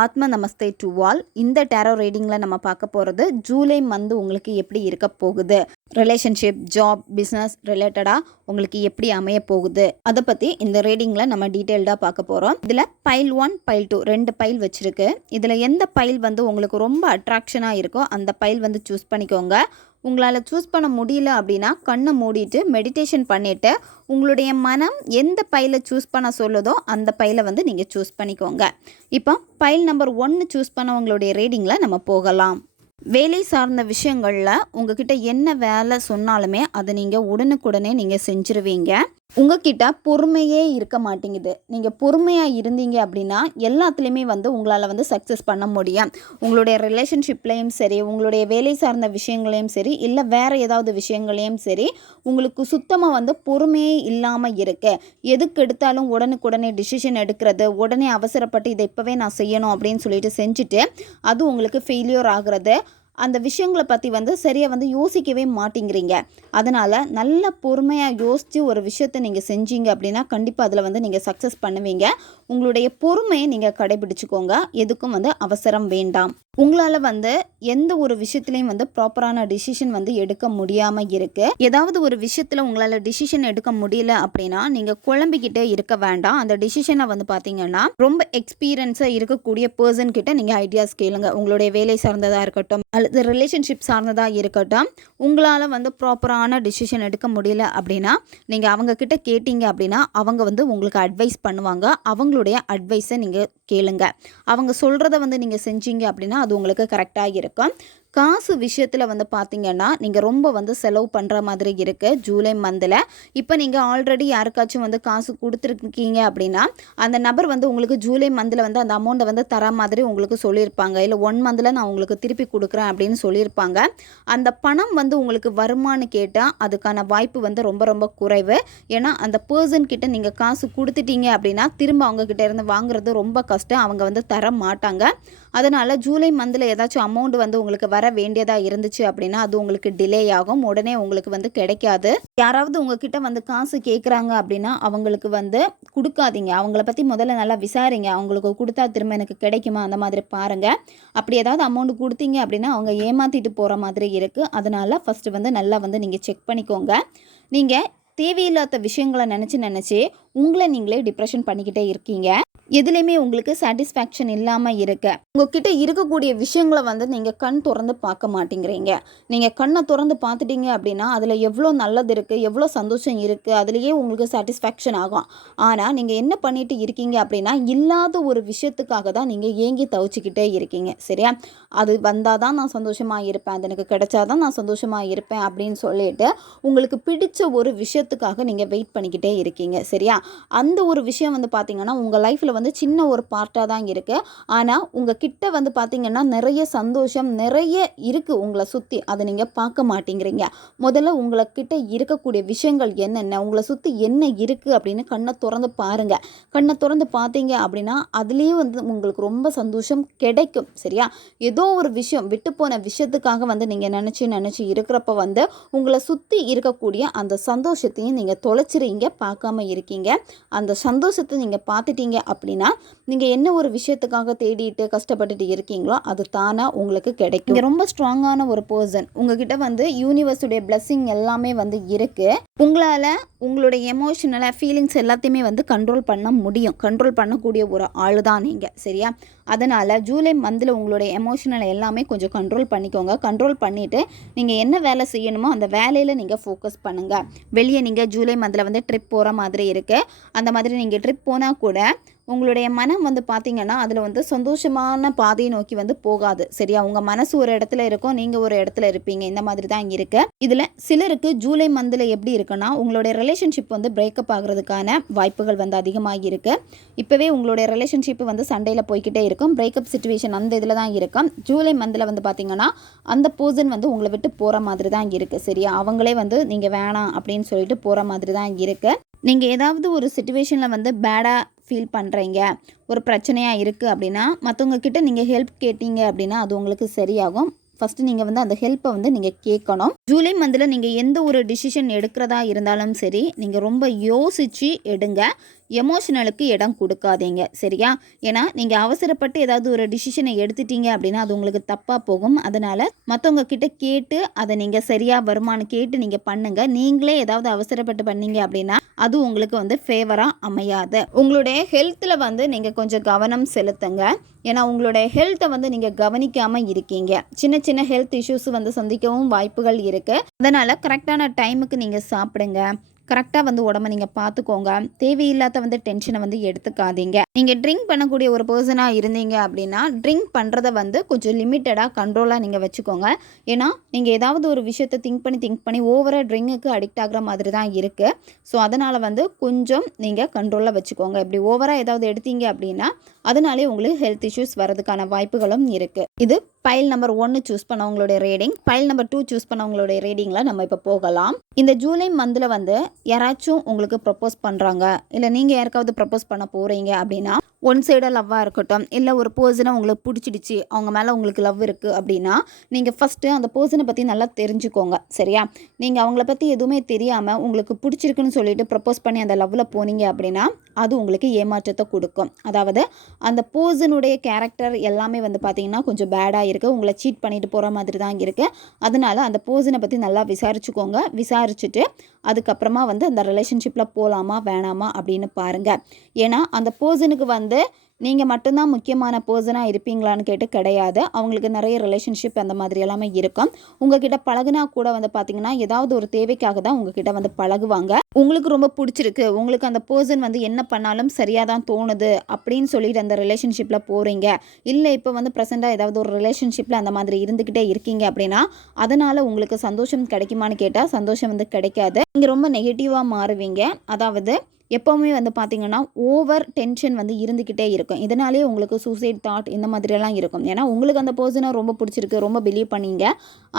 ஆத்ம நமஸ்தே to all. இந்த tarot ரீடிங்கில் நம்ம பார்க்க போகிறது ஜூலை மந்த் உங்களுக்கு எப்படி இருக்க போகுது, ரிலேஷன்ஷிப், ஜாப், பிஸ்னஸ் ரிலேட்டடாக உங்களுக்கு எப்படி அமைய போகுது, அதை பற்றி இந்த ரீடிங்கில் நம்ம டீட்டெயில்டாக பார்க்க போகிறோம். இதில் பைல் 1 பைல் 2 2 பைல் வச்சுருக்கு. இதில் எந்த பைல் வந்து உங்களுக்கு ரொம்ப அட்ராக்ஷனாக இருக்கோ அந்த பைல் வந்து சூஸ் பண்ணிக்கோங்க. உங்களால் சூஸ் பண்ண முடியல அப்படின்னா கண்ணை மூடிட்டு மெடிடேஷன் பண்ணிவிட்டு உங்களுடைய மனம் எந்த பைலை சூஸ் பண்ண சொல்லுதோ அந்த பைலை வந்து நீங்கள் சூஸ் பண்ணிக்கோங்க. இப்போ பைல் நம்பர் 1 சூஸ் பண்ணவங்களுடைய ரீடிங்கில் நம்ம போகலாம். வேலை சார்ந்த விஷயங்களில் உங்ககிட்ட என்ன வேலை சொன்னாலுமே அதை நீங்கள் உடனுக்குடனே நீங்கள் செஞ்சுருவீங்க. உங்ககிட்ட பொறுமையே இருக்க மாட்டேங்குது. நீங்கள் பொறுமையாக இருந்தீங்க அப்படின்னா எல்லாத்துலேயுமே வந்து உங்களால் வந்து சக்ஸஸ் பண்ண முடியும். உங்களுடைய ரிலேஷன்ஷிப்லேயும் சரி, உங்களுடைய வேலை சார்ந்த விஷயங்களையும் சரி, இல்லை வேறு ஏதாவது விஷயங்களையும் சரி, உங்களுக்கு சுத்தமாக வந்து பொறுமையே இல்லாமல் இருக்கு. எதுக்கு எடுத்தாலும் உடனுக்குடனே டிசிஷன் எடுக்கிறது, உடனே அவசரப்பட்டு இதை இப்போவே நான் செய்யணும் அப்படின்னு சொல்லிட்டு செஞ்சுட்டு அது உங்களுக்கு ஃபெயிலியர் ஆகிறது. அந்த விஷயங்களை பற்றி வந்து சரியாக வந்து யோசிக்கவே மாட்டேங்கிறீங்க. அதனால் நல்ல பொறுமையாக யோசித்து ஒரு விஷயத்தை நீங்கள் செஞ்சீங்க அப்படின்னா கண்டிப்பாக அதில் வந்து நீங்கள் சக்ஸஸ் பண்ணுவீங்க. உங்களுடைய பொறுமையை நீங்கள் கடைபிடிச்சிக்கோங்க. எதுக்கும் வந்து அவசரம் வேண்டாம். உங்களால் வந்து எந்த ஒரு விஷயத்துலையும் வந்து ப்ராப்பரான டிசிஷன் வந்து எடுக்க முடியாமல் இருக்குது. ஏதாவது ஒரு விஷயத்தில் உங்களால் டிசிஷன் எடுக்க முடியல அப்படின்னா நீங்கள் குழம்பிக்கிட்டே இருக்க வேண்டாம். அந்த டிசிஷனை வந்து பார்த்தீங்கன்னா ரொம்ப எக்ஸ்பீரியன்ஸாக இருக்கக்கூடிய பர்சன் கிட்ட நீங்கள் ஐடியாஸ் கேளுங்க. உங்களுடைய வேலை சார்ந்ததாக இருக்கட்டும் அல்லது ரிலேஷன்ஷிப் சார்ந்ததாக இருக்கட்டும். உங்களால் வந்து ப்ராப்பரான டிசிஷன் எடுக்க முடியல அப்படின்னா நீங்கள் அவங்கக்கிட்ட கேட்டீங்க அப்படின்னா அவங்க வந்து உங்களுக்கு அட்வைஸ் பண்ணுவாங்க. அவங்களுடைய அட்வைஸை நீங்கள் கேளுங்க. அவங்க சொல்கிறத வந்து நீங்கள் செஞ்சீங்க அப்படின்னா அது உங்களுக்கு கரெக்டாக இருக்கும். காசு விஷயத்தில் வந்து பார்த்தீங்கன்னா நீங்கள் ரொம்ப வந்து செலவு பண்ணுற மாதிரி இருக்குது ஜூலை மந்தில். இப்போ நீங்கள் ஆல்ரெடி யாருக்காச்சும் வந்து காசு கொடுத்துருக்கீங்க அப்படின்னா அந்த நபர் வந்து உங்களுக்கு ஜூலை மந்தில் வந்து அந்த அமௌண்ட்டை வந்து தர மாதிரி உங்களுக்கு சொல்லியிருப்பாங்க. இல்லை 1 மந்தில் நான் உங்களுக்கு திருப்பி கொடுக்குறேன் அப்படின்னு சொல்லியிருப்பாங்க. அந்த பணம் வந்து உங்களுக்கு வருமானு கேட்டால் அதுக்கான வாய்ப்பு வந்து ரொம்ப ரொம்ப குறைவு. ஏன்னா அந்த பர்சன் கிட்ட நீங்கள் காசு கொடுத்துட்டீங்க அப்படின்னா திரும்ப அவங்கக்கிட்ட இருந்து வாங்குறது ரொம்ப கஷ்டம். அவங்க வந்து தர மாட்டாங்க. அதனால் ஜூலை மந்தில் ஏதாச்சும் அமௌண்ட் வந்து உங்களுக்கு வர வேண்டியதாக இருந்துச்சு அப்படின்னா அது உங்களுக்கு டிலே ஆகும். உடனே உங்களுக்கு வந்து கிடைக்காது. யாராவது உங்ககிட்ட வந்து காசு கேட்குறாங்க அப்படின்னா அவங்களுக்கு வந்து கொடுக்காதீங்க. அவங்கள பற்றி முதல்ல நல்லா விசாரிங்க. அவங்களுக்கு கொடுத்தா திரும்ப எனக்கு கிடைக்குமா அந்த மாதிரி பாருங்கள். அப்படி ஏதாவது அமௌண்ட் கொடுத்தீங்க அப்படின்னா அவங்க ஏமாற்றிட்டு போகிற மாதிரி இருக்குது. அதனால் ஃபஸ்ட்டு வந்து நல்லா வந்து நீங்கள் செக் பண்ணிக்கோங்க. நீங்கள் தேவையில்லாத விஷயங்களை நினச்சி உங்களை நீங்களே டிப்ரெஷன் பண்ணிக்கிட்டே இருக்கீங்க. எதுலேயுமே உங்களுக்கு சாட்டிஸ்ஃபேக்ஷன் இல்லாமல் இருக்க உங்ககிட்ட இருக்கக்கூடிய விஷயங்களை வந்து நீங்கள் கண் திறந்து பார்க்க மாட்டேங்கிறீங்க. நீங்கள் கண்ணை திறந்து பார்த்துட்டீங்க அப்படின்னா அதில் எவ்வளோ நல்லது இருக்குது, எவ்வளோ சந்தோஷம் இருக்குது, அதுலேயே உங்களுக்கு சாட்டிஸ்ஃபேக்ஷன் ஆகும். ஆனால் நீங்கள் என்ன பண்ணிட்டு இருக்கீங்க அப்படின்னா இல்லாத ஒரு விஷயத்துக்காக தான் நீங்கள் ஏங்கி தவிச்சிக்கிட்டே இருக்கீங்க. சரியா? அது வந்தால் தான் நான் சந்தோஷமாக இருப்பேன், அது எனக்கு கிடைச்சாதான் நான் சந்தோஷமாக இருப்பேன் அப்படின்னு சொல்லிட்டு உங்களுக்கு பிடிச்ச ஒரு விஷயத்துக்காக நீங்கள் வெயிட் பண்ணிக்கிட்டே இருக்கீங்க. சரியா? அந்த ஒரு விஷயம் வந்து பார்த்தீங்கன்னா உங்கள் லைஃப்பில் வந்து சின்ன ஒரு பார்ட்டாக தான் இருக்குது. ஆனால் உங்கள் கிட்ட வந்து பார்த்தீங்கன்னா நிறைய சந்தோஷம் நிறைய இருக்குது உங்களை சுற்றி. அதை நீங்கள் பார்க்க மாட்டேங்கிறீங்க. முதல்ல உங்களை கிட்ட இருக்கக்கூடிய விஷயங்கள் என்னென்ன, உங்களை சுற்றி என்ன இருக்குது அப்படின்னு கண்ணை திறந்து பாருங்கள். கண்ணை திறந்து பார்த்தீங்க அப்படின்னா அதுலேயும் வந்து உங்களுக்கு ரொம்ப சந்தோஷம் கிடைக்கும். சரியா? ஏதோ ஒரு விஷயம் விட்டு போன விஷயத்துக்காக வந்து நீங்கள் நினச்சி இருக்கிறப்ப வந்து உங்களை சுற்றி இருக்கக்கூடிய அந்த சந்தோஷத்தையும் நீங்கள் தொலைச்சிறீங்க, பார்க்காம இருக்கீங்க. அந்த சந்தோஷத்தை நீங்கள் பார்த்துட்டீங்க அப்படின்னா நீங்கள் என்ன ஒரு விஷயத்துக்காக தேடிட்டு கஷ்டப்பட்டுட்டு இருக்கீங்களோ அது தானாக உங்களுக்கு கிடைக்கும். நீங்கள் ரொம்ப ஸ்ட்ராங்கான ஒரு பர்சன். உங்ககிட்ட வந்து யூனிவர்ஸுடைய பிளெஸ்ஸிங் எல்லாமே வந்து இருக்குது. உங்களால் உங்களுடைய எமோஷனலை ஃபீலிங்ஸ் எல்லாத்தையுமே வந்து கண்ட்ரோல் பண்ண முடியும். கண்ட்ரோல் பண்ணக்கூடிய ஒரு ஆள் தான் நீங்கள். சரியா? அதனால் ஜூலை மந்தில் உங்களுடைய எமோஷனலை எல்லாமே கொஞ்சம் கண்ட்ரோல் பண்ணிக்கோங்க. கண்ட்ரோல் பண்ணிவிட்டு நீங்கள் என்ன வேலை செய்யணுமோ அந்த வேலையில் நீங்கள் ஃபோக்கஸ் பண்ணுங்கள். வெளியே நீங்கள் ஜூலை மந்தில் வந்து ட்ரிப் போகிற மாதிரி இருக்குது. அந்த மாதிரி நீங்கள் ட்ரிப் போனால் கூட உங்களுடைய மனம் வந்து பார்த்திங்கன்னா அதில் வந்து சந்தோஷமான பாதையை நோக்கி வந்து போகாது. சரியா? உங்கள் மனசு ஒரு இடத்துல இருக்கும், நீங்கள் ஒரு இடத்துல இருப்பீங்க. இந்த மாதிரி தான் இருக்குது. இதில் சிலருக்கு ஜூலை மந்தில் எப்படி இருக்குன்னா உங்களுடைய ரிலேஷன்ஷிப் வந்து பிரேக்கப் ஆகிறதுக்கான வாய்ப்புகள் வந்து அதிகமாக இருக்குது. இப்போவே உங்களுடைய ரிலேஷன்ஷிப் வந்து சண்டையில் போய்கிட்டே இருக்கும். பிரேக்கப் சிச்சுவேஷன் அந்த இதில் தான் இருக்கும். ஜூலை மந்தில் வந்து பார்த்திங்கன்னா அந்த பர்சன் வந்து உங்களை விட்டு போகிற மாதிரி தான் இருக்குது. சரியா? அவங்களே வந்து நீங்கள் வேணாம் அப்படின்னு சொல்லிட்டு போகிற மாதிரி தான் இருக்குது. நீங்கள் ஏதாவது ஒரு சிச்சுவேஷனில் வந்து பேடாக ஃபீல் பண்ணுறீங்க, ஒரு பிரச்சனையாக இருக்குது அப்படின்னா மற்றவங்க கிட்ட நீங்கள் ஹெல்ப் கேட்டீங்க அப்படின்னா அது உங்களுக்கு சரியாகும். ஃபஸ்ட்டு நீங்கள் வந்து அந்த ஹெல்ப்பை வந்து நீங்கள் கேட்கணும். ஜூலை மந்தில் நீங்கள் எந்த ஒரு டிசிஷன் எடுக்கிறதா இருந்தாலும் சரி நீங்கள் ரொம்ப யோசித்து எடுங்க. எமோஷனலுக்கு இடம் கொடுக்காதீங்க. சரியா? ஏன்னா நீங்கள் அவசரப்பட்டு ஏதாவது ஒரு டிசிஷனை எடுத்துட்டீங்க அப்படின்னா அது உங்களுக்கு தப்பாக போகும். அதனால் மற்றவங்க கிட்ட கேட்டு அதை நீங்கள் சரியாக வருமானு கேட்டு நீங்கள் பண்ணுங்கள். நீங்களே ஏதாவது அவசரப்பட்டு பண்ணீங்க அப்படின்னா அது உங்களுக்கு வந்து ஃபேவராக அமையாது. உங்களுடைய ஹெல்த்தில் வந்து நீங்கள் கொஞ்சம் கவனம் செலுத்துங்க. ஏன்னா உங்களுடைய ஹெல்த்தை வந்து நீங்கள் கவனிக்காமல் இருக்கீங்க. சின்ன சின்ன ஹெல்த் இஷ்யூஸ் வந்து சந்திக்கவும் வாய்ப்புகள் இருக்குது. அதனால் கரெக்டான டைமுக்கு நீங்கள் சாப்பிடுங்க. கரெக்டாக வந்து உடம்பை நீங்கள் பார்த்துக்கோங்க. தேவையில்லாத வந்து டென்ஷனை வந்து எடுத்துக்காதீங்க. நீங்கள் ட்ரிங்க் பண்ணக்கூடிய ஒரு பர்சனாக இருந்தீங்க அப்படின்னா ட்ரிங்க் பண்ணுறத வந்து கொஞ்சம் லிமிட்டடாக கண்ட்ரோலாக நீங்கள் வச்சுக்கோங்க. ஏன்னா நீங்கள் ஏதாவது ஒரு விஷயத்தை திங்க் பண்ணி ஓவராக ட்ரிங்குக்கு அடிக்ட் ஆகிற மாதிரி தான் இருக்குது. ஸோ அதனால் வந்து கொஞ்சம் நீங்கள் கண்ட்ரோலாக வச்சுக்கோங்க. இப்படி ஓவராக ஏதாவது எடுத்தீங்க அப்படின்னா அதனாலே உங்களுக்கு ஹெல்த் இஷ்யூஸ் வரதுக்கான வாய்ப்புகளும் இருக்குது. இது பைல் நம்பர் 1 சூஸ் பண்ணவங்களுடைய ரீடிங். பைல் நம்பர் 2 சூஸ் பண்ணவங்களுடைய ரீடிங்கில் நம்ம இப்போ போகலாம். இந்த ஜூலை மந்தில் வந்து யாராச்சும் உங்களுக்கு ப்ரப்போஸ் பண்ணுறாங்க, இல்லை நீங்கள் யாருக்காவது ப்ரப்போஸ் பண்ண போகிறீங்க அப்படின்னா ஒன் சைடாக லவ்வாக இருக்கட்டும், இல்லை ஒரு பர்சனை உங்களுக்கு பிடிச்சிடுச்சு, அவங்க மேலே உங்களுக்கு லவ் இருக்குது அப்படின்னா நீங்கள் ஃபஸ்ட்டு அந்த பர்சனை பற்றி நல்லா தெரிஞ்சுக்கோங்க. சரியா? நீங்கள் அவங்கள பற்றி எதுவுமே தெரியாமல் உங்களுக்கு பிடிச்சிருக்குன்னு சொல்லிட்டு ப்ரப்போஸ் பண்ணி அந்த லவ்வில் போனீங்க அப்படின்னா அது உங்களுக்கு ஏமாற்றத்தை கொடுக்கும். அதாவது அந்த பர்சனுடைய கேரக்டர் எல்லாமே வந்து பார்த்திங்கன்னா கொஞ்சம் பேடாக இருக்குது. உங்களை சீட் பண்ணிட்டு போகிற மாதிரி தான் இருக்குது. அதனால் அந்த பர்சனை பற்றி நல்லா விசாரிச்சுக்கோங்க. விசாரிச்சுட்டு அதுக்கப்புறமா வந்து அந்த ரிலேஷன்ஷிப்பில் போகலாமா வேணாமா அப்படின்னு பாருங்கள். ஏன்னா அந்த பர்சனுக்கு வந்து நீங்கள் மட்டும்தான் முக்கியமான பர்சனாக இருப்பீங்களான்னு கேட்டு கிடையாது. அவங்களுக்கு நிறைய ரிலேஷன்ஷிப் அந்த மாதிரி எல்லாமே இருக்கும். உங்ககிட்ட பழகுனா கூட வந்து பார்த்திங்கன்னா ஏதாவது ஒரு தேவைக்காக தான் உங்ககிட்ட வந்து பழகுவாங்க. உங்களுக்கு ரொம்ப பிடிச்சிருக்கு, உங்களுக்கு அந்த பர்சன் வந்து என்ன பண்ணாலும் சரியாக தான் தோணுது அப்படின்னு சொல்லிட்டு அந்த ரிலேஷன்ஷிப்பில் போகிறீங்க. இல்லை இப்போ வந்து ப்ரெசெண்டாக ஏதாவது ஒரு ரிலேஷன்ஷிப்பில் அந்த மாதிரி இருந்துக்கிட்டே இருக்கீங்க அப்படின்னா அதனால் உங்களுக்கு சந்தோஷம் கிடைக்குமான்னு கேட்டால் சந்தோஷம் வந்து கிடைக்காது. நீங்கள் ரொம்ப நெகட்டிவாக மாறுவீங்க. அதாவது எப்போவுமே வந்து பார்த்திங்கன்னா ஓவர் டென்ஷன் வந்து இருந்துக்கிட்டே இருக்கும். இதனாலே உங்களுக்கு சூசைட் தாட் இந்த மாதிரியெல்லாம் இருக்கும். ஏன்னா உங்களுக்கு அந்த பர்சனை ரொம்ப பிடிச்சிருக்கு, ரொம்ப பிலீவ் பண்ணீங்க.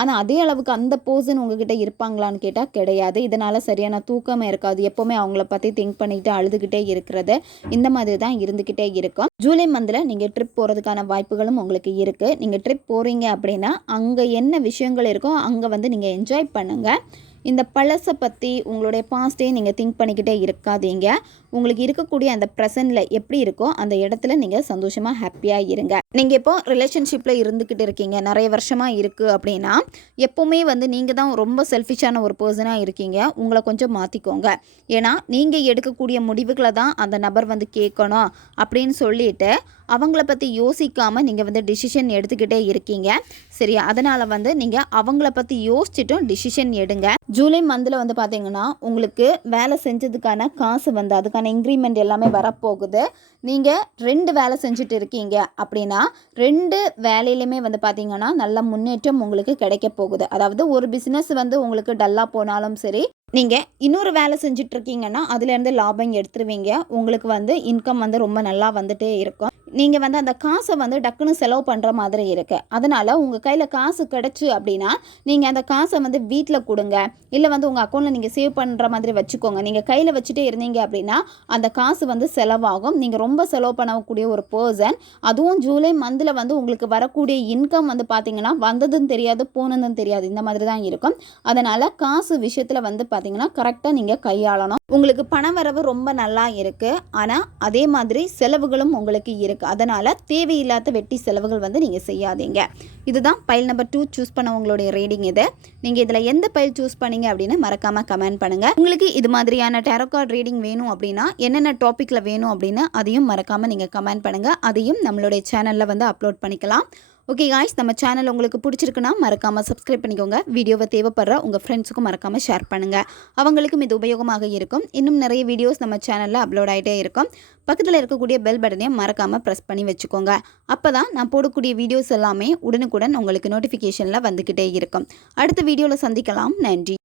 ஆனால் அதே அளவுக்கு அந்த பர்சன் உங்ககிட்ட இருப்பாங்களான்னு கேட்டால் கிடையாது. இதனால் சரியான தூக்கமே இருக்காது. எப்போவுமே அவங்கள பற்றி திங்க் பண்ணிக்கிட்டு அழுதுகிட்டே இருக்கிறது இந்த மாதிரி தான் இருந்துக்கிட்டே இருக்கும். ஜூலை மந்தில் நீங்கள் ட்ரிப் போகிறதுக்கான வாய்ப்புகளும் உங்களுக்கு இருக்குது. நீங்கள் ட்ரிப் போகிறீங்க அப்படின்னா அங்கே என்ன விஷயங்கள் இருக்கோ அங்கே வந்து நீங்கள் என்ஜாய் பண்ணுங்கள். இந்த பழசை பற்றி உங்களுடைய பாஸ்ட்டே நீங்கள் திங்க் பண்ணிக்கிட்டே இருக்காதீங்க. உங்களுக்கு இருக்கக்கூடிய அந்த ப்ரெசண்டில் எப்படி இருக்கோ அந்த இடத்துல நீங்கள் சந்தோஷமாக ஹாப்பியாக இருங்க. நீங்கள் இப்போ ரிலேஷன்ஷிப்பில் இருந்துக்கிட்டு இருக்கீங்க, நிறைய வருஷமாக இருக்குது அப்படின்னா எப்போவுமே வந்து நீங்கள் தான் ரொம்ப செல்ஃபிஷான ஒரு பர்சனாக இருக்கீங்க. உங்களை கொஞ்சம் மாற்றிக்கோங்க. ஏன்னா நீங்கள் எடுக்கக்கூடிய முடிவுகளை தான் அந்த நபர் வந்து கேட்கணும் அப்படின்னு சொல்லிட்டு அவங்கள பற்றி யோசிக்காமல் நீங்கள் வந்து டிசிஷன் எடுத்துக்கிட்டே இருக்கீங்க. சரியா? அதனால் வந்து நீங்கள் அவங்கள பற்றி யோசிச்சுட்டும் டிசிஷன் எடுங்க. ஜூலை மந்தில் வந்து பார்த்திங்கன்னா உங்களுக்கு வேலை செஞ்சதுக்கான காசு வந்து அதுக்கான இன்க்ரிமெண்ட் எல்லாமே வரப்போகுது. நீங்கள் 2 வேலை செஞ்சுட்டு இருக்கீங்க அப்படின்னா 2 வேலையிலுமே வந்து பார்த்திங்கன்னா நல்ல முன்னேற்றம் உங்களுக்கு கிடைக்க போகுது. அதாவது ஒரு பிஸ்னஸ் வந்து உங்களுக்கு டல்லாக போனாலும் சரி, நீங்கள் இன்னொரு வேலை செஞ்சிட்ருக்கீங்கன்னா அதுலேருந்து லாபம் எடுத்துருவீங்க. உங்களுக்கு வந்து இன்கம் வந்து ரொம்ப நல்லா வந்துகிட்டே இருக்கும். நீங்கள் வந்து அந்த காசை வந்து டக்குன்னு செலவு பண்ணுற மாதிரி இருக்குது. அதனால் உங்கள் கையில் காசு கிடச்சி அப்படின்னா நீங்கள் அந்த காசை வந்து வீட்டில் கொடுங்க, இல்லை வந்து உங்கள் அக்கௌண்ட்டில் நீங்கள் சேவ் பண்ணுற மாதிரி வச்சுக்கோங்க. நீங்கள் கையில் வச்சுட்டே இருந்தீங்க அப்படின்னா அந்த காசு வந்து செலவாகும். நீங்கள் ரொம்ப செலவு பண்ணக்கூடிய ஒரு பர்சன். அதுவும் ஜூலை மந்தில் வந்து உங்களுக்கு வரக்கூடிய இன்கம் வந்து பார்த்திங்கன்னா வந்ததும் தெரியாது போனதும் தெரியாது இந்த மாதிரி தான் இருக்கும். அதனால் காசு விஷயத்தில் வந்து பார்த்திங்கன்னா கரெக்டாக நீங்கள் கையாளணும். உங்களுக்கு பண வரவு ரொம்ப நல்லா இருக்குது, ஆனால் அதே மாதிரி செலவுகளும் உங்களுக்கு இருக்குது. அதனால் தேவையில்லாத வெட்டி செலவுகள் வந்து நீங்கள் செய்யாதீங்க. இதுதான் பைல் நம்பர் 2 சூஸ் பண்ணவங்களுடைய ரீடிங். இது நீங்கள் இதில் எந்த பைல் சூஸ் பண்ணீங்க அப்படின்னு மறக்காமல் கமெண்ட் பண்ணுங்கள். உங்களுக்கு இது மாதிரியான டேரோ கார்டு ரீடிங் வேணும் அப்படின்னா என்னென்ன டாப்பிக்கில் வேணும் அப்படின்னு அதையும் மறக்காமல் நீங்கள் கமெண்ட் பண்ணுங்கள். அதையும் நம்மளுடைய சேனலில் வந்து அப்லோட் பண்ணிக்கலாம். ஓகே காய்ஸ், நம்ம சேனல் உங்களுக்கு பிடிச்சிருக்குன்னா மறக்காமல் சப்ஸ்கிரைப் பண்ணிக்கோங்க. வீடியோவை தேவைப்படுற உங்கள் ஃப்ரெண்ட்ஸுக்கும் மறக்காமல் ஷேர் பண்ணுங்கள். அவங்களுக்கும் இது உபயோகமாக இருக்கும். இன்னும் நிறைய வீடியோஸ் நம்ம சேனலில் அப்லோட் ஆகிட்டே இருக்கும். பக்கத்தில் இருக்கக்கூடிய பெல் பட்டனையும் மறக்காமல் ப்ரெஸ் பண்ணி வச்சுக்கோங்க. அப்போ தான் நான் போடக்கூடிய வீடியோஸ் எல்லாமே உடனுக்குடன் உங்களுக்கு நோட்டிஃபிகேஷனில் வந்துக்கிட்டே இருக்கும். அடுத்த வீடியோவில் சந்திக்கலாம். நன்றி.